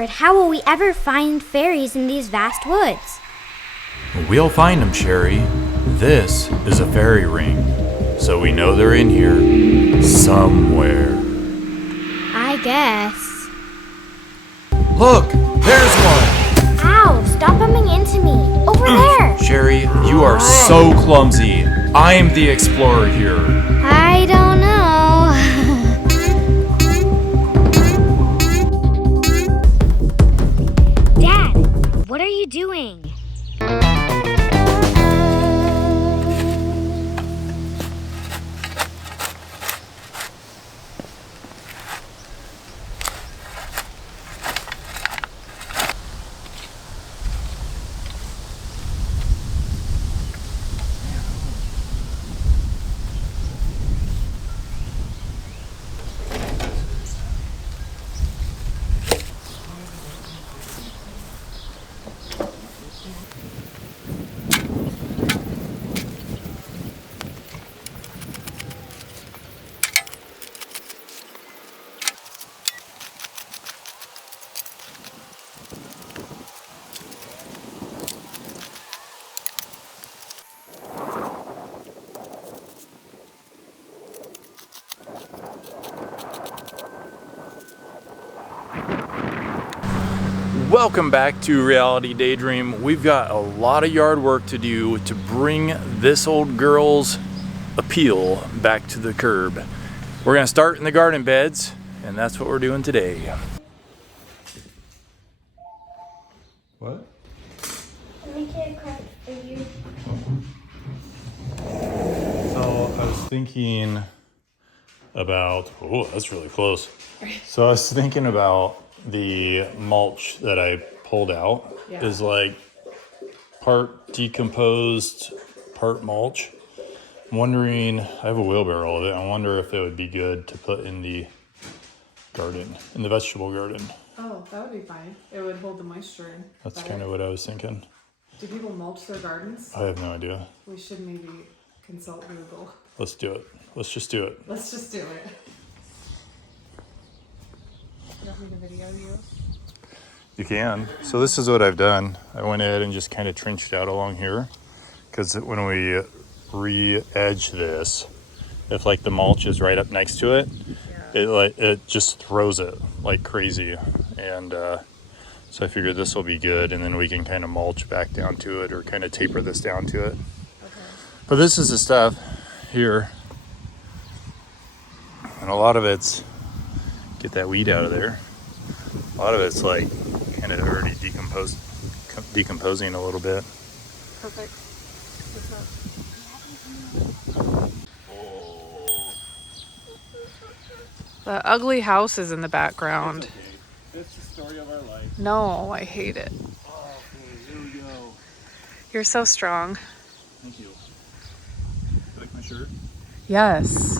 Lord, how will we ever find fairies in these vast woods? We'll find them, Sherry. This is a fairy ring, so we know they're in here somewhere. I guess. Look, there's one! Ow, stop bumping into me. Over there! Sherry, you are so clumsy. I'm the explorer here. I don't know. Dad, what are you doing? Welcome back to Reality Daydream. We've got a lot of yard work to do to bring this old girl's appeal back to the curb. We're gonna start in the garden beds, and that's what we're doing today. What? Let me get a crack for you. So I was thinking about, oh, that's really close. So I was thinking about the mulch that I pulled out is like part decomposed, part mulch. I'm wondering, I have a wheelbarrow of it. I wonder if it would be good to put in the garden, in the vegetable garden. Oh, that would be fine. It would hold the moisture in. That's kind of what I was thinking. Do people mulch their gardens? I have no idea. We should maybe consult Google. Let's do it. Let's just do it. Let's just do it. You want me to video you? You can. So this is what I've done. I went ahead and just kind of trenched out along here, because when we re-edge this, if like the mulch is right up next to it, it just throws it like crazy. And so I figured this will be good, and then we can kind of mulch back down to it, or kind of taper this down to it. Okay. But this is the stuff here, and a lot of it's, get that weed out of there. A lot of it's like kind of already decomposing a little bit. Perfect. The ugly house is in the background. It's okay. It's the story of our life. No, I hate it. Oh, okay, here we go. You're so strong. Thank you. You like my shirt? Yes.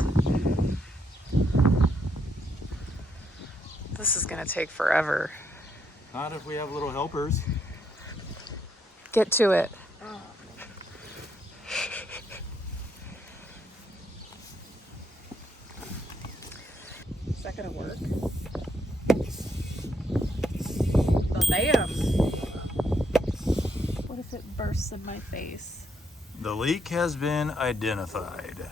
This is gonna take forever. Not if we have little helpers. Get to it. Is that gonna work? Oh, bam! What if it bursts in my face? The leak has been identified.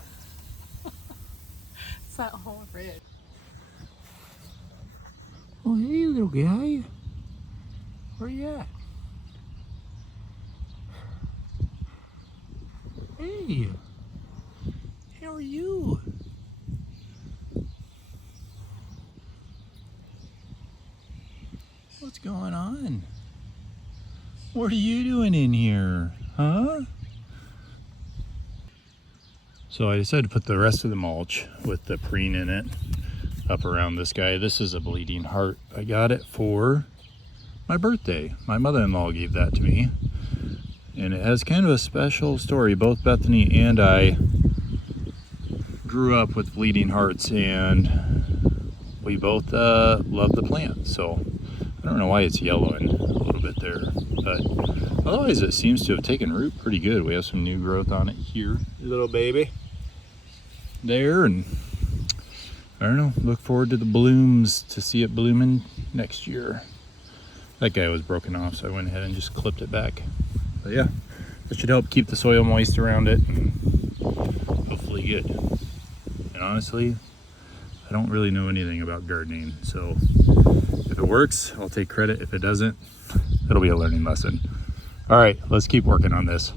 It's that whole ridge. Oh, hey, little guy. Where you at? Hey. How are you? What's going on? What are you doing in here? Huh? So I decided to put the rest of the mulch with the preen in it up around this guy. This is a bleeding heart. I got it for my birthday. My mother-in-law gave that to me. And it has kind of a special story. Both Bethany and I grew up with bleeding hearts, and we both love the plant. So I don't know why it's yellowing a little bit there, but otherwise it seems to have taken root pretty good. We have some new growth on it here, little baby there, and I don't know, look forward to the blooms, to see it blooming next year. That guy was broken off, so I went ahead and just clipped it back. But yeah, that should help keep the soil moist around it and hopefully good. And honestly, I don't really know anything about gardening, so if it works, I'll take credit. If it doesn't, it'll be a learning lesson. All right, let's keep working on this.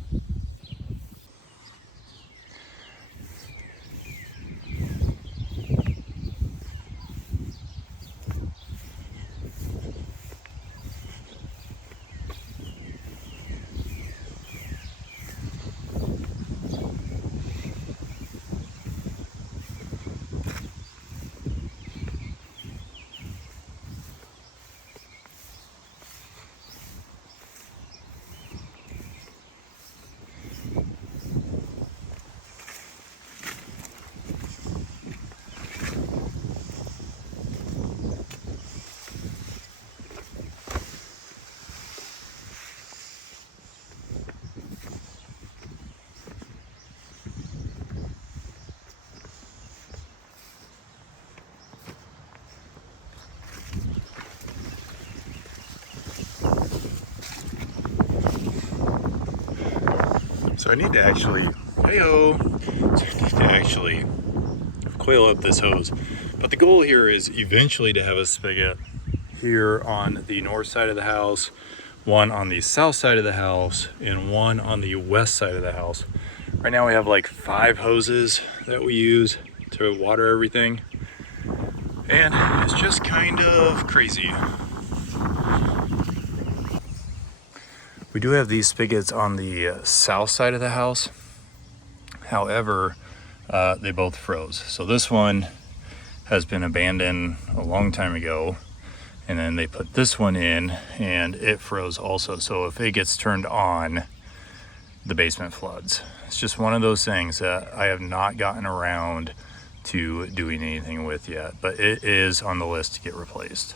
So I need to actually, coil up this hose. But the goal here is eventually to have a spigot here on the north side of the house, one on the south side of the house, and one on the west side of the house. Right now we have like 5 hoses that we use to water everything. And it's just kind of crazy. We do have these spigots on the south side of the house. However, they both froze. So this one has been abandoned a long time ago. And then they put this one in and it froze also. So if it gets turned on, the basement floods. It's just one of those things that I have not gotten around to doing anything with yet, but it is on the list to get replaced.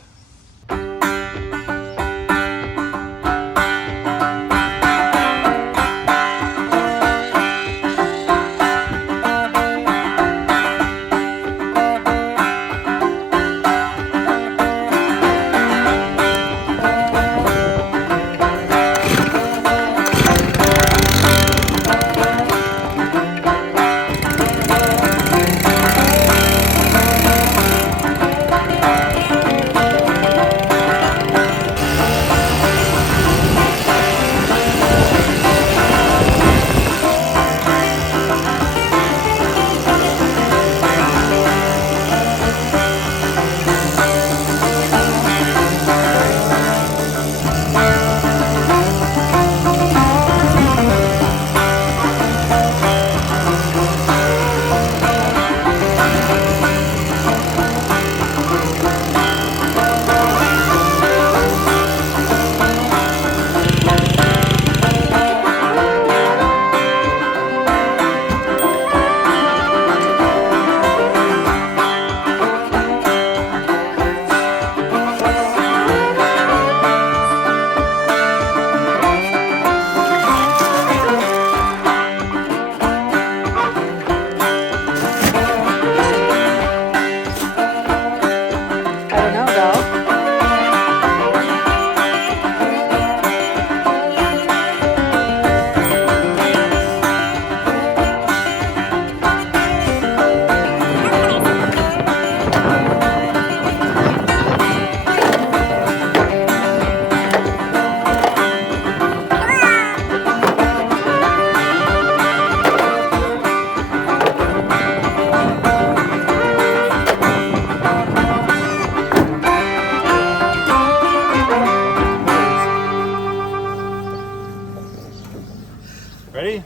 Ready?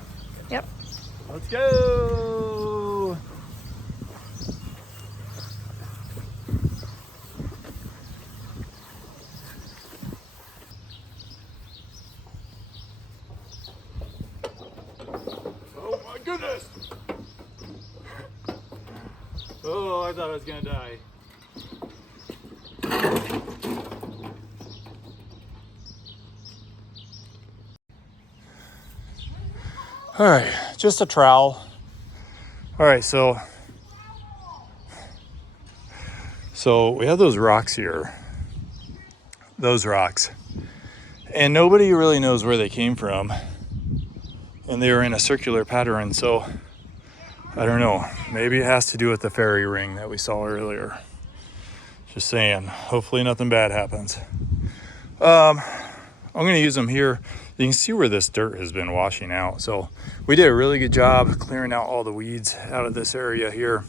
Yep. Let's go. Oh my goodness. Oh, I thought I was gonna die. All right, just a trowel. All right, so we have those rocks here those rocks. And nobody really knows where they came from. And they were in a circular pattern, so I don't know. Maybe it has to do with the fairy ring that we saw earlier. Just saying, hopefully nothing bad happens. I'm gonna use them here. You can see where this dirt has been washing out. So we did a really good job clearing out all the weeds out of this area here.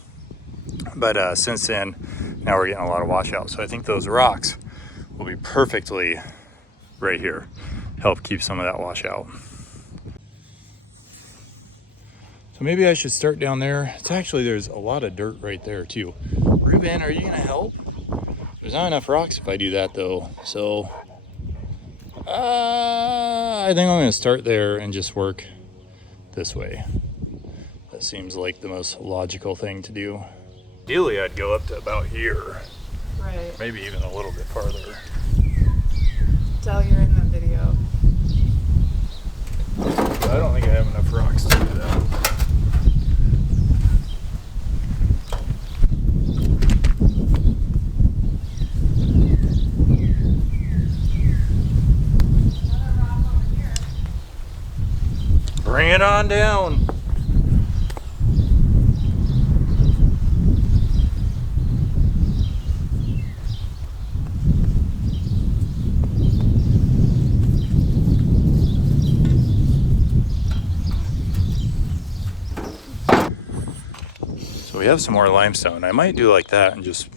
But since then, now we're getting a lot of washout. So I think those rocks will be perfectly right here. Help keep some of that washout. So maybe I should start down there. It's actually, there's a lot of dirt right there too. Ruben, are you gonna help? There's not enough rocks if I do that though. So I think I'm gonna start there and just work this way. That seems like the most logical thing to do. Ideally, I'd go up to about here. Right. Maybe even a little bit farther. Tell you're in the video. But I don't think I have enough rocks to do that. Bring it on down. So we have some more limestone. I might do like that and just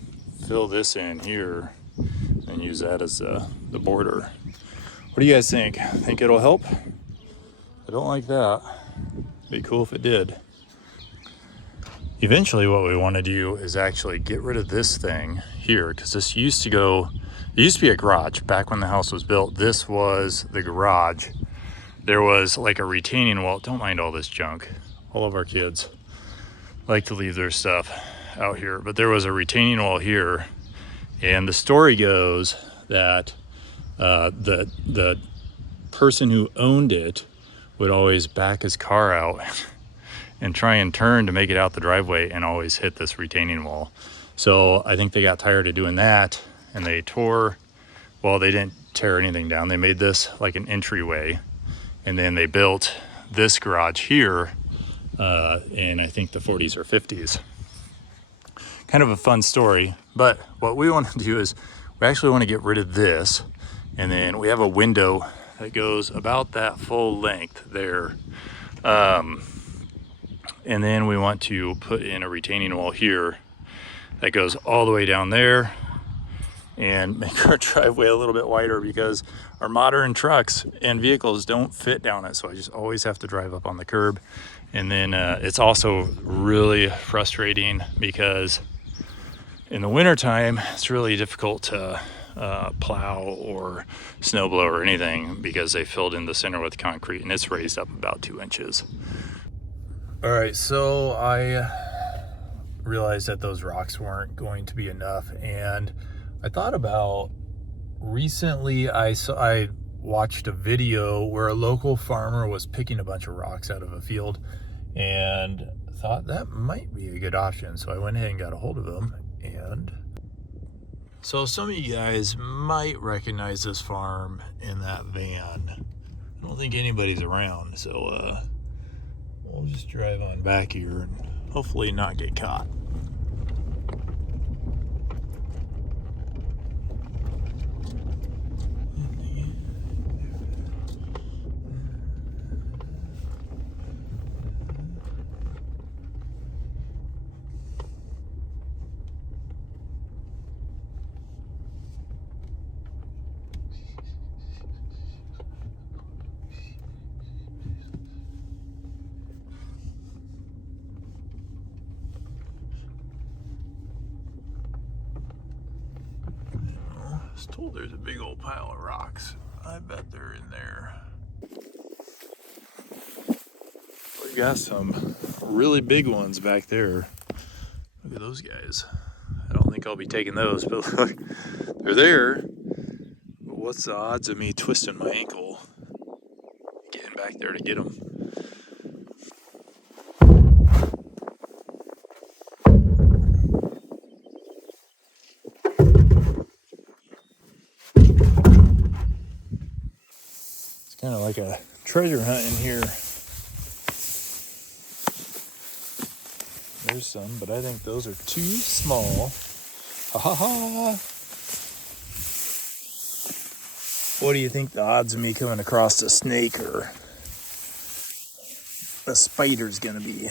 fill this in here and use that as the border. What do you guys think? Think it'll help? I don't like that. Be cool if it did. Eventually what we want to do is actually get rid of this thing here, because this used to go, it used to be a garage. Back when the house was built, this was the garage. There was like a retaining wall. Don't mind all this junk. All of our kids like to leave their stuff out here, but there was a retaining wall here, and the story goes that the person who owned it would always back his car out and try and turn to make it out the driveway and always hit this retaining wall. So I think they got tired of doing that and they tore, well, they didn't tear anything down. They made this like an entryway, and then they built this garage here in I think the 40s or 50s. Kind of a fun story, but what we want to do is we actually want to get rid of this, and then we have a window that goes about that full length there. And then we want to put in a retaining wall here that goes all the way down there and make our driveway a little bit wider, because our modern trucks and vehicles don't fit down it. So I just always have to drive up on the curb. And then it's also really frustrating because in the wintertime, it's really difficult to plow or snowblow or anything, because they filled in the center with concrete and it's raised up about 2 inches. All right, so I realized that those rocks weren't going to be enough, and I thought about recently I watched a video where a local farmer was picking a bunch of rocks out of a field and thought that might be a good option. So I went ahead and got a hold of them. And so some of you guys might recognize this farm in that van. I don't think anybody's around, so we'll just drive on back here and hopefully not get caught. I was told there's a big old pile of rocks. I bet they're in there. We got some really big ones back there. Look at those guys. I don't think I'll be taking those, but look, they're there. But what's the odds of me twisting my ankle getting back there to get them? Kind of like a treasure hunt in here. There's some, but I think those are too small. Ha ha ha! What do you think the odds of me coming across a snake or a spider's gonna be?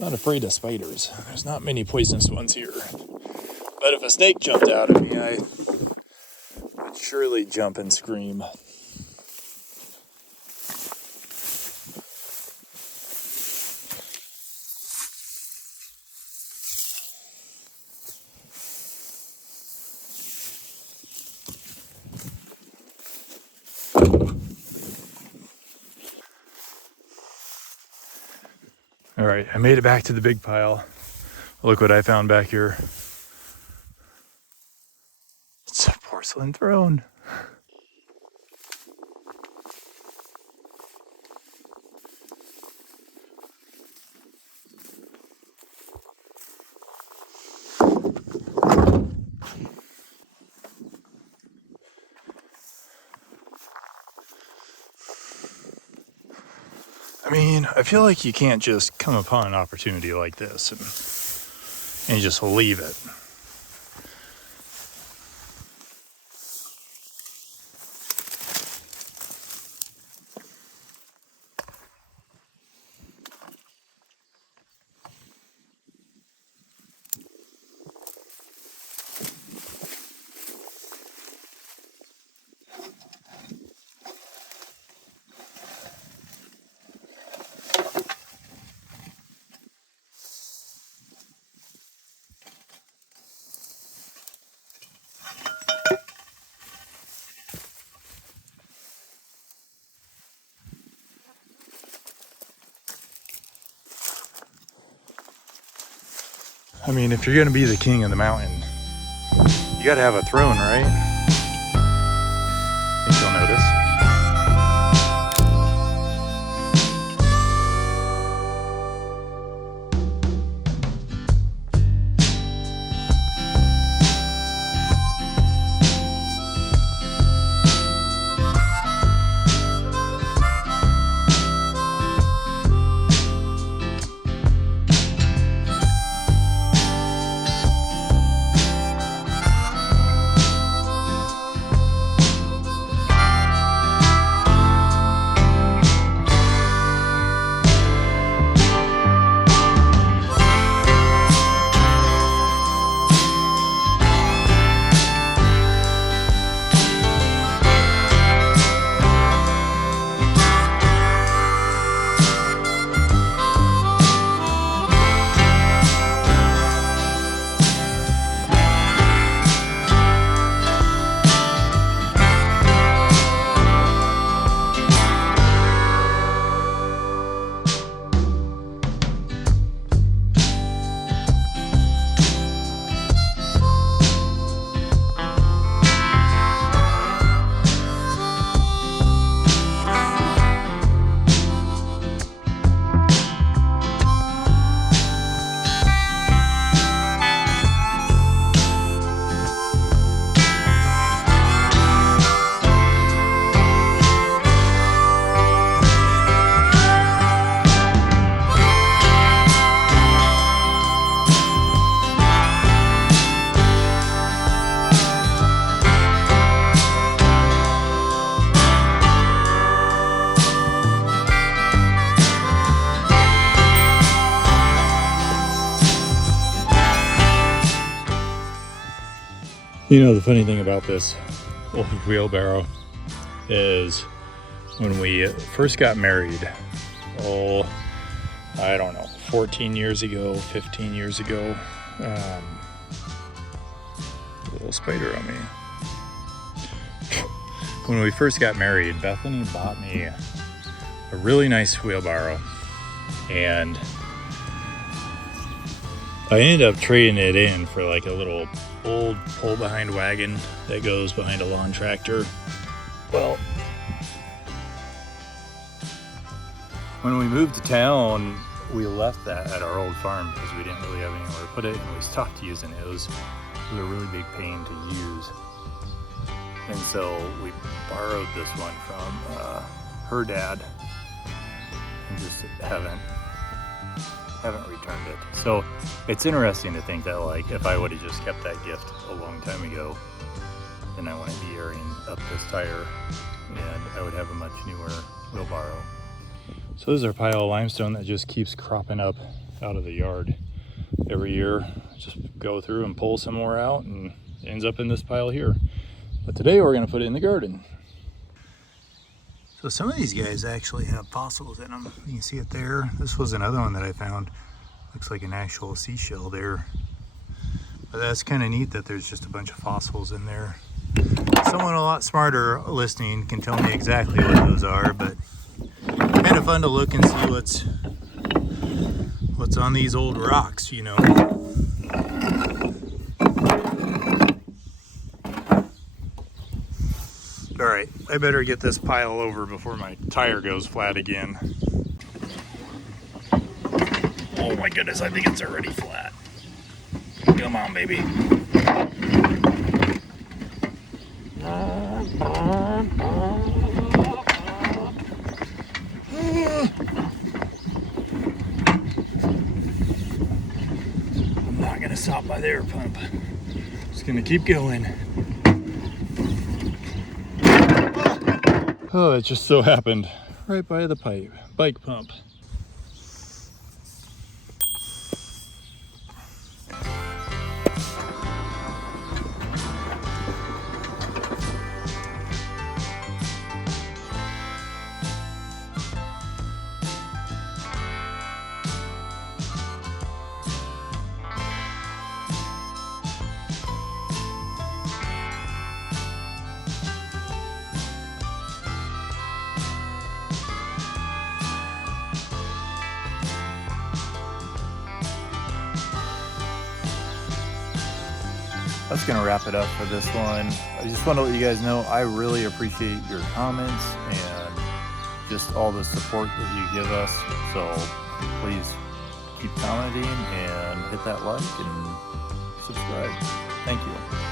Not afraid of spiders. There's not many poisonous ones here. But if a snake jumped out at me, I would surely jump and scream. All right, I made it back to the big pile. Look what I found back here. It's a porcelain throne. I mean, I feel like you can't just come upon an opportunity like this and just leave it. I mean, if you're gonna be the king of the mountain, you gotta have a throne, right? Think you'll notice. You know, the funny thing about this old wheelbarrow is when we first got married, I don't know, 14 years ago, 15 years ago, a little spider on me. When we first got married, Bethany bought me a really nice wheelbarrow, and I ended up trading it in for like a little old pull behind wagon that goes behind a lawn tractor. Well, when we moved to town, we left that at our old farm because we didn't really have anywhere to put it, and we stopped using it. It was a really big pain to use. And so we borrowed this one from her dad and just haven't returned it. So it's interesting to think that like if I would have just kept that gift a long time ago, then I wouldn't be airing up this tire and I would have a much newer wheelbarrow. So this is our pile of limestone that just keeps cropping up out of the yard. Every year, just go through and pull some more out and it ends up in this pile here. But today we're gonna put it in the garden. So some of these guys actually have fossils in them. You can see it there. This was another one that I found. Looks like an actual seashell there. But that's kind of neat that there's just a bunch of fossils in there. Someone a lot smarter listening can tell me exactly what those are, but kind of fun to look and see what's on these old rocks, you know. All right, I better get this pile over before my tire goes flat again. Oh my goodness, I think it's already flat. Come on, baby. I'm not gonna stop by the air pump. Just gonna keep going. Oh, it just so happened right by the bike pump. That's gonna wrap it up for this one. I just want to let you guys know I really appreciate your comments and just all the support that you give us. So please keep commenting and hit that like and subscribe. Thank you.